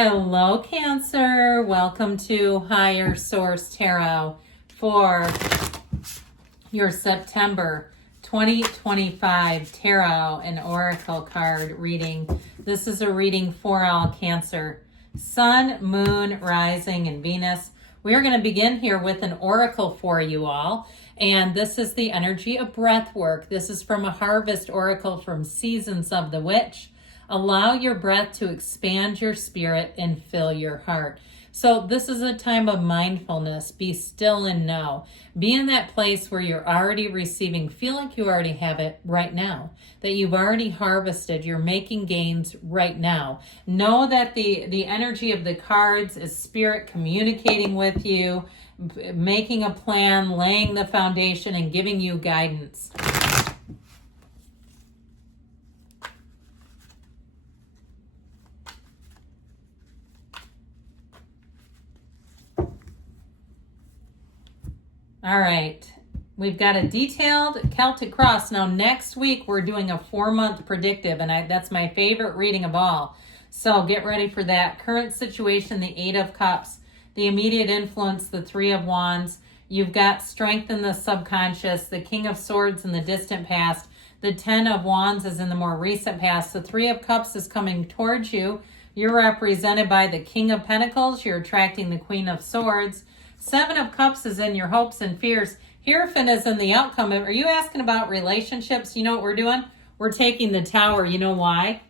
Hello, Cancer. Welcome to Higher Source Tarot for your September 2025 Tarot and Oracle card reading. This is a reading for all Cancer. Sun, Moon, Rising, and Venus. We are going to begin here with an oracle for you all. And this is the energy of breath work. This is from a harvest oracle from Seasons of the Witch. Allow your breath to expand your spirit and fill your heart. So this is a time of mindfulness. Be still and know. Be in that place where you're already receiving. Feel like you already have it right now. That you've already harvested. You're making gains right now. Know that the energy of the cards is spirit communicating with you, making a plan, laying the foundation, and giving you guidance. All right, we've got a detailed Celtic cross. Now, next week, we're doing a 4-month predictive, and that's my favorite reading of all. So get ready for that. Current situation, the 8 of Cups, the immediate influence, the 3 of Wands. You've got strength in the subconscious, the King of Swords in the distant past. The 10 of Wands is in the more recent past. The 3 of Cups is coming towards you. You're represented by the King of Pentacles. You're attracting the Queen of Swords. 7 of Cups is in your hopes and fears. Hierophant is in the outcome. Are you asking about relationships? You know what we're doing? We're taking the Tower. You know why?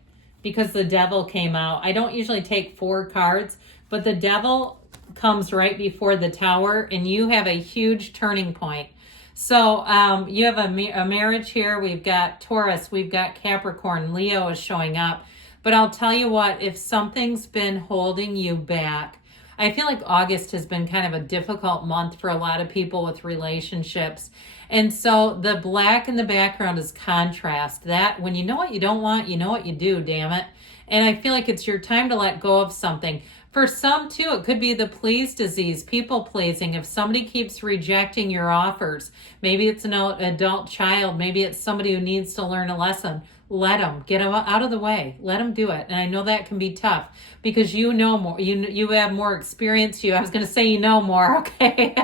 Because the Devil came out. I don't usually take 4 cards, but the Devil comes right before the Tower, and you have a huge turning point. So you have a marriage here. We've got Taurus. We've got Capricorn. Leo is showing up. But I'll tell you what, if something's been holding you back, I feel like August has been kind of a difficult month for a lot of people with relationships. And so the black in the background is contrast. That when you know what you don't want, you know what you do, damn it. And I feel like it's your time to let go of something. For some too, it could be the please disease, people pleasing. If somebody keeps rejecting your offers, maybe it's an adult child, maybe it's somebody who needs to learn a lesson. Let them get them out of the way. Let them do it. And I know that can be tough because you know more. You have more experience. I was going to say you know more. Okay.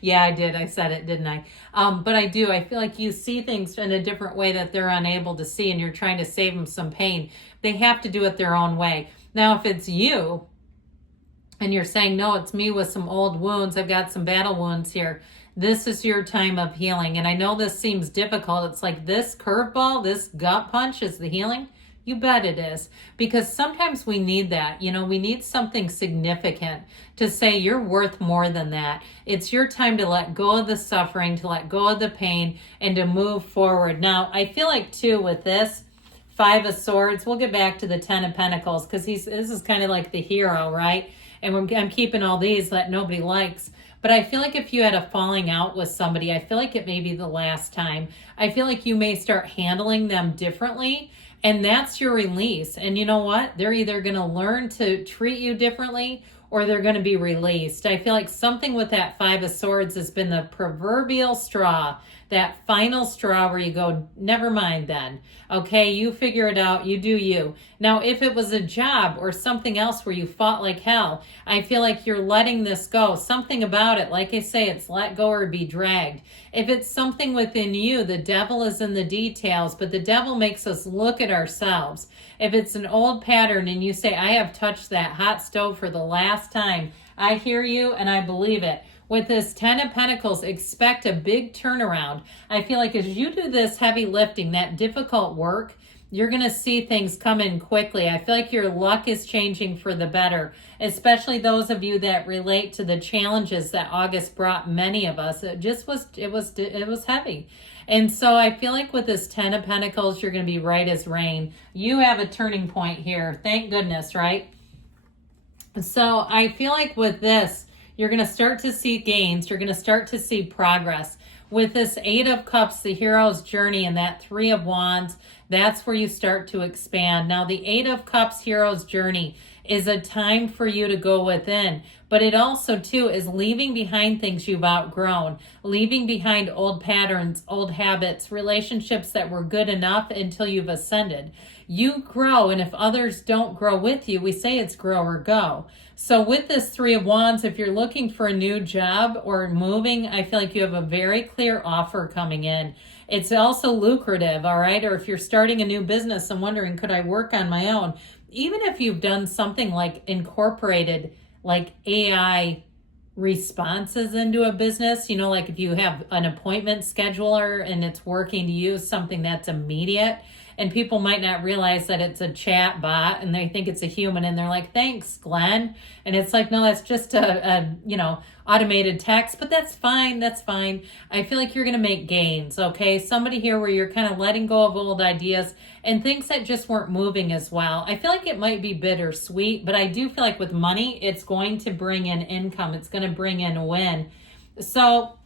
Yeah, I did. I said it, didn't I? But I do. I feel like you see things in a different way that they're unable to see, and you're trying to save them some pain. They have to do it their own way. Now, if it's you and you're saying, no, it's me with some old wounds. I've got some battle wounds here. This is your time of healing. And I know this seems difficult. It's like this curveball, this gut punch is the healing. You bet it is. Because sometimes we need that. You know, we need something significant to say you're worth more than that. It's your time to let go of the suffering, to let go of the pain, and to move forward. Now, I feel like too with this, 5 of Swords, we'll get back to the 10 of Pentacles because this is kind of like the hero, right? And I'm keeping all these that nobody likes. But I feel like if you had a falling out with somebody, I feel like it may be the last time. I feel like you may start handling them differently, and that's your release. And you know what? They're either going to learn to treat you differently or they're going to be released. I feel like something with that 5 of Swords has been the proverbial straw, that final straw where you go, never mind then. Okay, you figure it out, you do you. Now, if it was a job or something else where you fought like hell, I feel like you're letting this go. Something about it, like I say, it's let go or be dragged. If it's something within you, the devil is in the details, but the devil makes us look at ourselves. If it's an old pattern and you say, I have touched that hot stove for the last time, I hear you and I believe it. With this 10 of Pentacles, expect a big turnaround. I feel like as you do this heavy lifting, that difficult work, you're going to see things come in quickly. I feel like your luck is changing for the better, especially those of you that relate to the challenges that August brought many of us. It was heavy. And so I feel like with this 10 of Pentacles, you're going to be right as rain. You have a turning point here. Thank goodness, right? So I feel like with this, you're going to start to see gains. You're going to start to see progress. With this 8 of Cups, the hero's journey, and that 3 of Wands, that's where you start to expand. Now, the 8 of Cups hero's journey is a time for you to go within. But it also, too, is leaving behind things you've outgrown, leaving behind old patterns, old habits, relationships that were good enough until you've ascended. You grow, and if others don't grow with you, we say it's grow or go. So with this Three of Wands, if you're looking for a new job or moving, I feel like you have a very clear offer coming in. It's also lucrative, all right? Or if you're starting a new business and wondering, could I work on my own? Even if you've done something like incorporated like AI responses into a business, like if you have an appointment scheduler and it's working to use something that's immediate, and people might not realize that it's a chat bot and they think it's a human and they're like, thanks, Glenn. And it's like, no, that's just a automated text, but that's fine. That's fine. I feel like you're going to make gains. Okay. Somebody here where you're kind of letting go of old ideas and things that just weren't moving as well. I feel like it might be bittersweet, but I do feel like with money, it's going to bring in income. It's going to bring in a win. So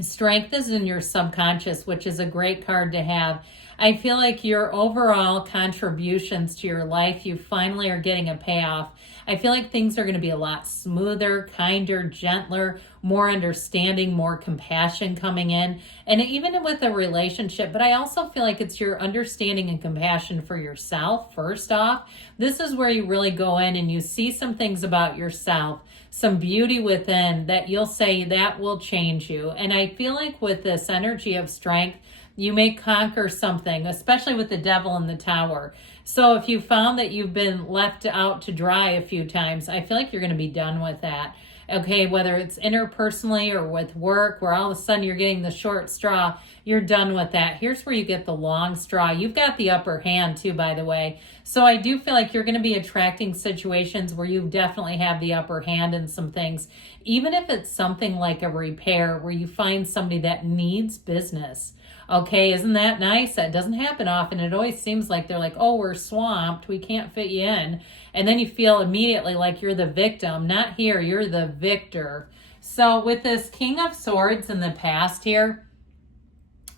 strength is in your subconscious, which is a great card to have. I feel like your overall contributions to your life, you finally are getting a payoff. I feel like things are going to be a lot smoother, kinder, gentler, more understanding, more compassion coming in. And even with a relationship, but I also feel like it's your understanding and compassion for yourself. First off, this is where you really go in and you see some things about yourself, some beauty within that you'll say that will change you. And I feel like with this energy of strength, you may conquer something, especially with the Devil in the Tower. So if you found that you've been left out to dry a few times, I feel like you're going to be done with that. Okay, whether it's interpersonally or with work, where all of a sudden you're getting the short straw, you're done with that. Here's where you get the long straw. You've got the upper hand too, by the way. So I do feel like you're going to be attracting situations where you definitely have the upper hand in some things. Even if it's something like a repair where you find somebody that needs business. Okay, isn't that nice? That doesn't happen often. It always seems like they're like, oh, we're swamped. We can't fit you in. And then you feel immediately like you're the victim. Not here, you're the victor. So with this King of Swords in the past here,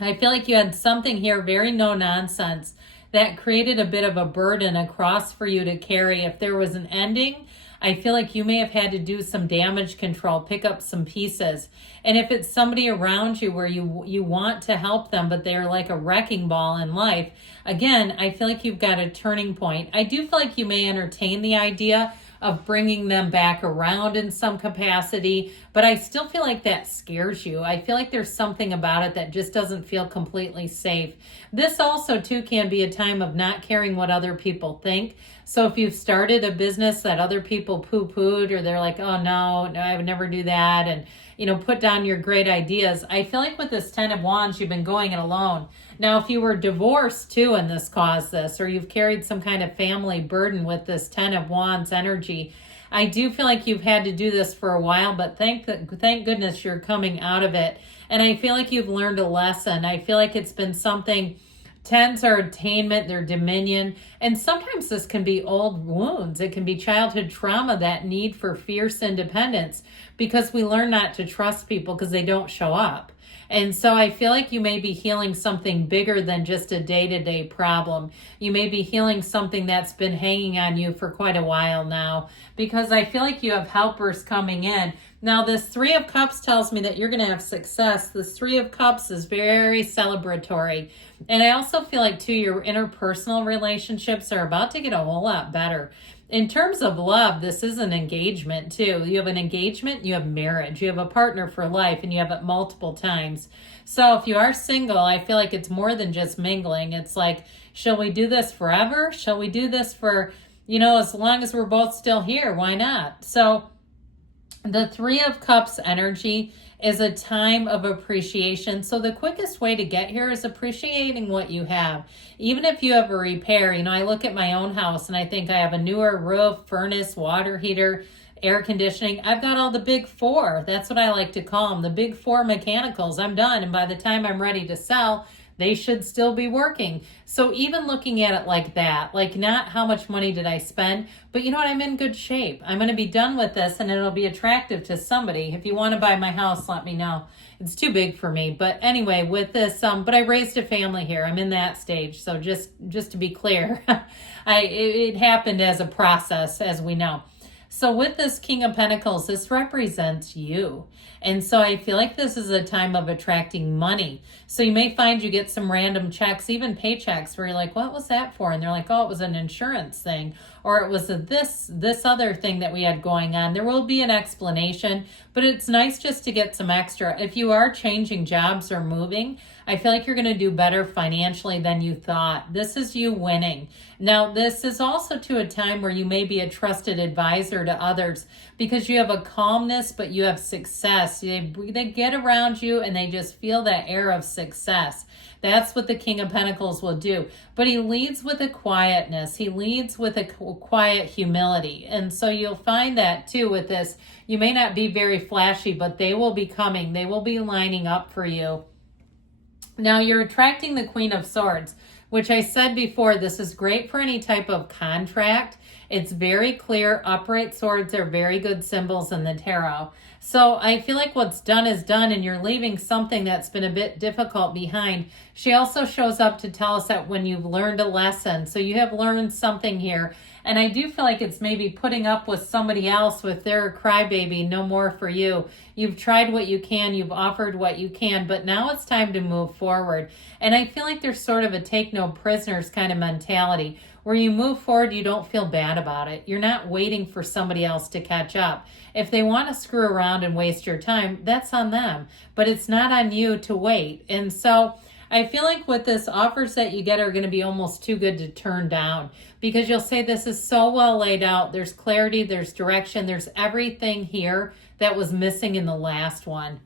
I feel like you had something here very no nonsense that created a bit of a burden, a cross for you to carry. If there was an ending, I feel like you may have had to do some damage control, pick up some pieces. And if it's somebody around you where you want to help them, but they're like a wrecking ball in life, again, I feel like you've got a turning point. I do feel like you may entertain the idea of bringing them back around in some capacity, but I still feel like that scares you. I feel like there's something about it that just doesn't feel completely safe. This also too can be a time of not caring what other people think. So if you've started a business that other people poo-pooed, or they're like, oh no, I would never do that, and put down your great ideas. I feel like with this 10 of Wands, you've been going it alone. Now, if you were divorced too and this caused this, or you've carried some kind of family burden with this 10 of Wands energy, I do feel like you've had to do this for a while, but thank goodness you're coming out of it. And I feel like you've learned a lesson. I feel like it's been something. 10s are attainment, they're dominion, and sometimes this can be old wounds. It can be childhood trauma, that need for fierce independence, because we learn not to trust people because they don't show up. And so I feel like you may be healing something bigger than just a day-to-day problem. You may be healing something that's been hanging on you for quite a while now, because I feel like you have helpers coming in. Now, this 3 of Cups tells me that you're going to have success. This 3 of Cups is very celebratory. And I also feel like, too, your interpersonal relationships are about to get a whole lot better. In terms of love, this is an engagement, too. You have an engagement, you have marriage, you have a partner for life, and you have it multiple times. So if you are single, I feel like it's more than just mingling. It's like, shall we do this forever? Shall we do this for, as long as we're both still here? Why not? So the 3 of Cups energy is a time of appreciation. So the quickest way to get here is appreciating what you have. Even if you have a repair, I look at my own house and I think I have a newer roof, furnace, water heater, air conditioning. I've got all the big 4. That's what I like to call them, the big 4 mechanicals. I'm done. And by the time I'm ready to sell, they should still be working. So even looking at it like that, like not how much money did I spend, but you know what, I'm in good shape. I'm going to be done with this and it'll be attractive to somebody. If you want to buy my house, let me know. It's too big for me. But anyway, with this, but I raised a family here. I'm in that stage. So just to be clear, it happened as a process, as we know. So with this King of Pentacles, this represents you. And so I feel like this is a time of attracting money. So you may find you get some random checks, even paychecks, where you're like, what was that for? And they're like, oh, it was an insurance thing, or it was this other thing that we had going on. There will be an explanation, but it's nice just to get some extra. If you are changing jobs or moving, I feel like you're going to do better financially than you thought. This is you winning. Now, this is also to a time where you may be a trusted advisor to others because you have a calmness, but you have success. They get around you and they just feel that air of success. That's what the King of Pentacles will do. But he leads with a quietness. He leads with a quiet humility. And so you'll find that too with this. You may not be very flashy, but they will be coming. They will be lining up for you. Now you're attracting the Queen of Swords, which I said before, this is great for any type of contract. It's very clear. Upright swords are very good symbols in the tarot. So I feel like what's done is done and you're leaving something that's been a bit difficult behind. She also shows up to tell us that when you've learned a lesson. So you have learned something here. And I do feel like it's maybe putting up with somebody else with their crybaby, no more for you. You've tried what you can, you've offered what you can, but now it's time to move forward. And I feel like there's sort of a take no prisoners kind of mentality where you move forward, you don't feel bad about it. You're not waiting for somebody else to catch up. If they want to screw around and waste your time, that's on them, but it's not on you to wait. And so I feel like with this, offers that you get are going to be almost too good to turn down because you'll say this is so well laid out. There's clarity, there's direction, there's everything here that was missing in the last one.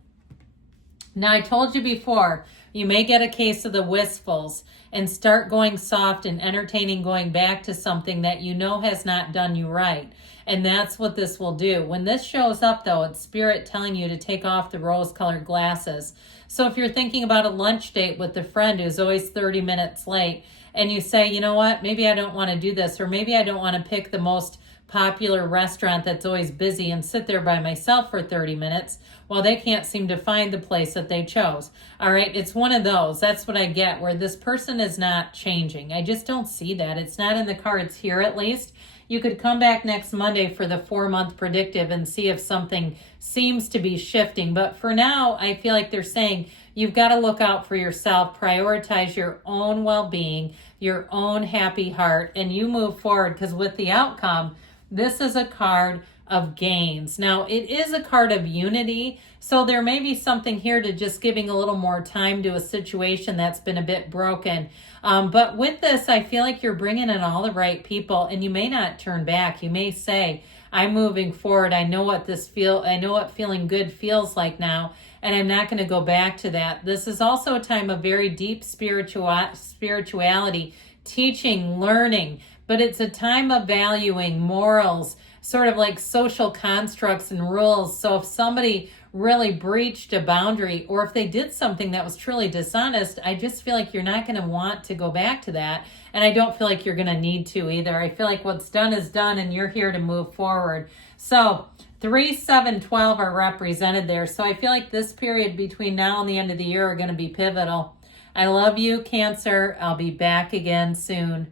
Now, I told you before, you may get a case of the wistfuls and start going soft and entertaining going back to something that you know has not done you right. And that's what this will do. When this shows up, though, it's Spirit telling you to take off the rose-colored glasses. So if you're thinking about a lunch date with a friend who's always 30 minutes late, and you say, you know what, maybe I don't want to do this, or maybe I don't want to pick the most popular restaurant that's always busy and sit there by myself for 30 minutes while they can't seem to find the place that they chose. All right, it's one of those. That's what I get, where this person is not changing. I just don't see that. It's not in the cards here, at least. You could come back next Monday for the 4-month predictive and see if something seems to be shifting. But for now, I feel like they're saying you've got to look out for yourself, prioritize your own well-being, your own happy heart, and you move forward, because with the outcome, this is a card of gains. Now, it is a card of unity, so there may be something here to just giving a little more time to a situation that's been a bit broken. But with this, I feel like you're bringing in all the right people, and you may not turn back. You may say, I'm moving forward. I know what feeling good feels like now, and I'm not going to go back to that. This is also a time of very deep spirituality, teaching, learning, but it's a time of valuing morals, sort of like social constructs and rules. So if somebody really breached a boundary, or if they did something that was truly dishonest, I just feel like you're not going to want to go back to that. And I don't feel like you're going to need to either. I feel like what's done is done and you're here to move forward. So 3, 7, 12 are represented there. So I feel like this period between now and the end of the year are going to be pivotal. I love you, Cancer. I'll be back again soon.